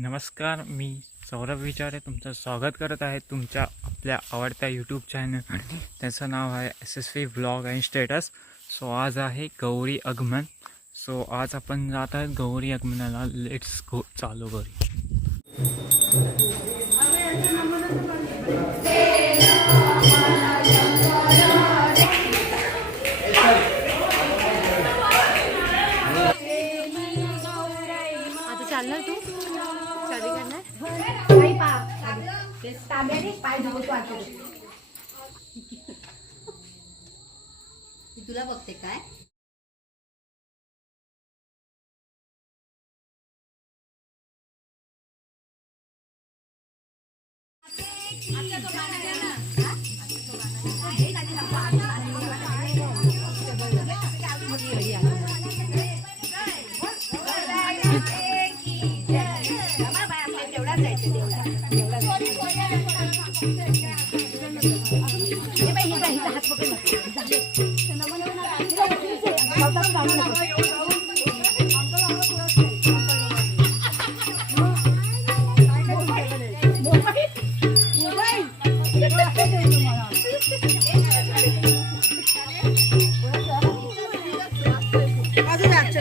नमस्कार मी सौरभ विचारे तुमचं स्वागत करत आहे तुमच्या आपल्या आवडत्या यूट्यूब चॅनल त्याचं नाव आहे S S V blog and status so आज आहे गौरी आगमन. सो आज आपण जात आहेत गौरी आगमनाला. लेट्स गो चालू करू चालणार तू? ताब्याने पाय धुवतो आता तुला बघते काय Thank you.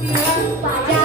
Nước.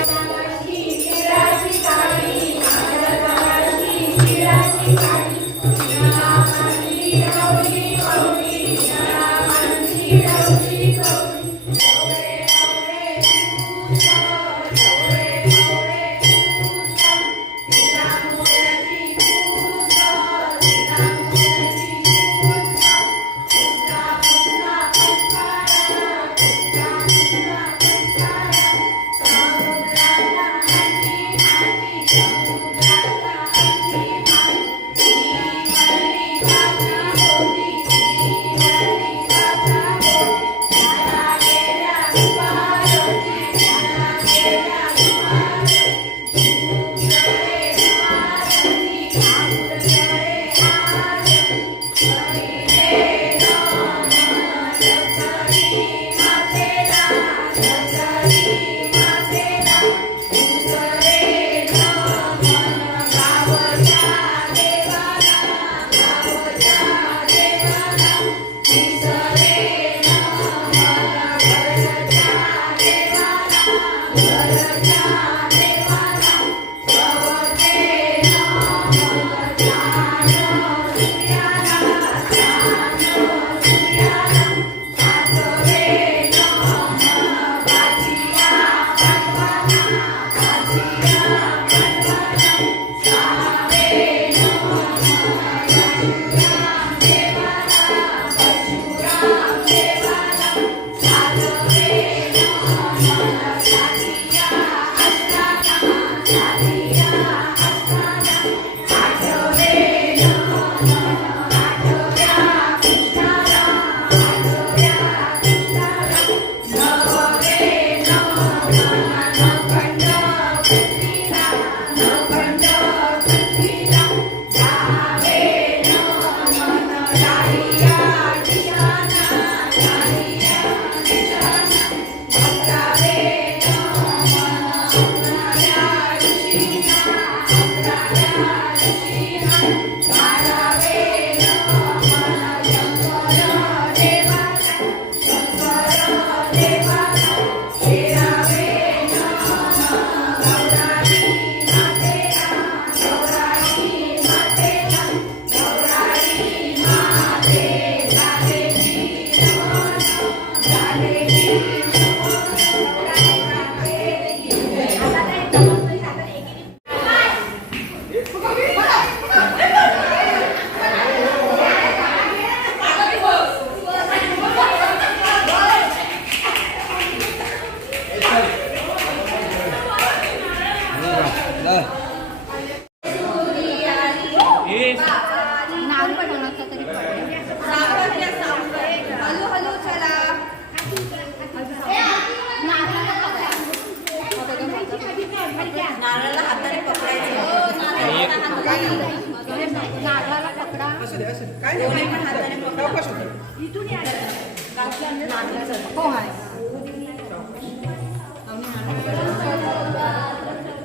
हो आहे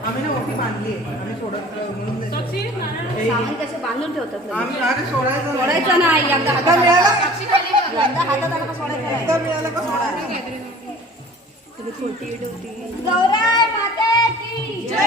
आम्ही ना वरती बांधली आम्ही सोडत कसे बांधून ठेवतात. आम्ही अरे सोडायचं नाही. सोडायचं नाही एकदा हातात मिळालं एकदा हातात आलं का सोडायचं. एकदा मिळालं का सोडायचं गौराय माते की हे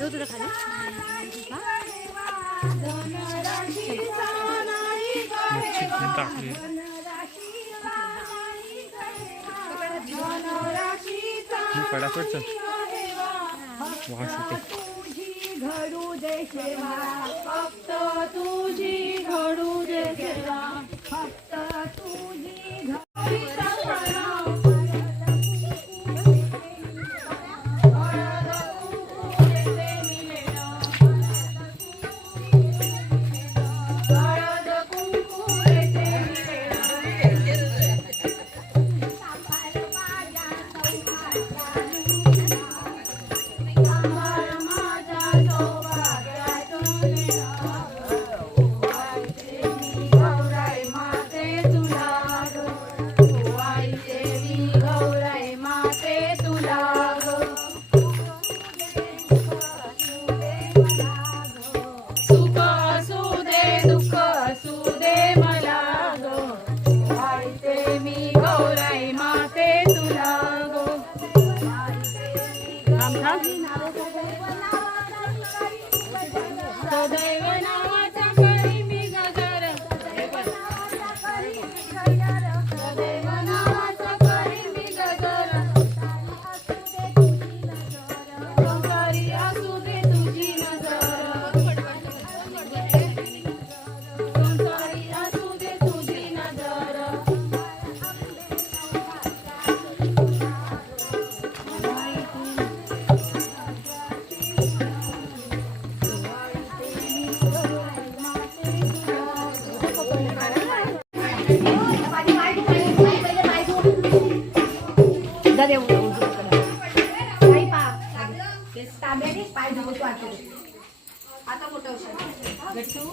ठेव तुला खाली हा? मच्छी पण टाकली ही फटाफट चल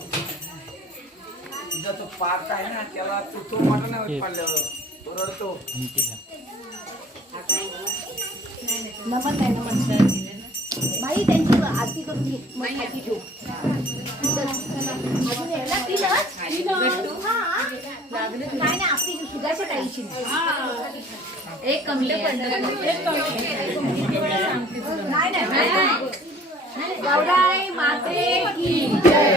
तिचा तो पाक आहे ना त्याला तो पडलं आमटीला नमन नाही नमन. बाई त्यांची आरती करून घे मग खायची ठेवू अजून यायला तीनच हा. नाही नाही नाही. एक कमी. नाही नाही. नाही. माते की मला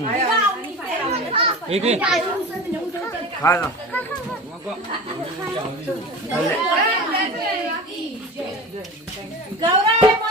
गौराई माते की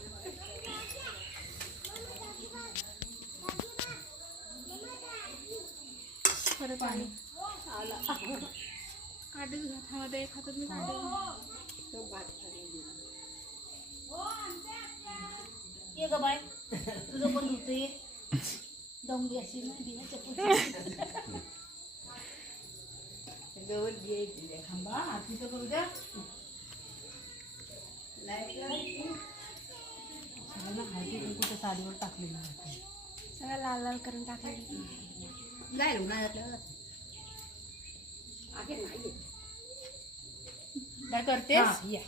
मग ये ग बाय तुझं पण होतंय. दमली अशी ना बिना चप्पल गवत घे थांबा आरती तर करू द्या. साडीवर टाकलेलं सगळं लाल लाल करून टाकले जाईल उन्हाळ्यातलं काय करतेस या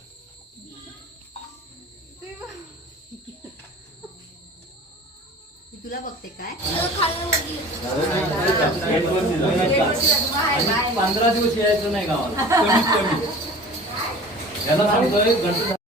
मी तुला बघते काय पंधरा दिवस यायचं नाही गावाला याला सांगतोय गणपती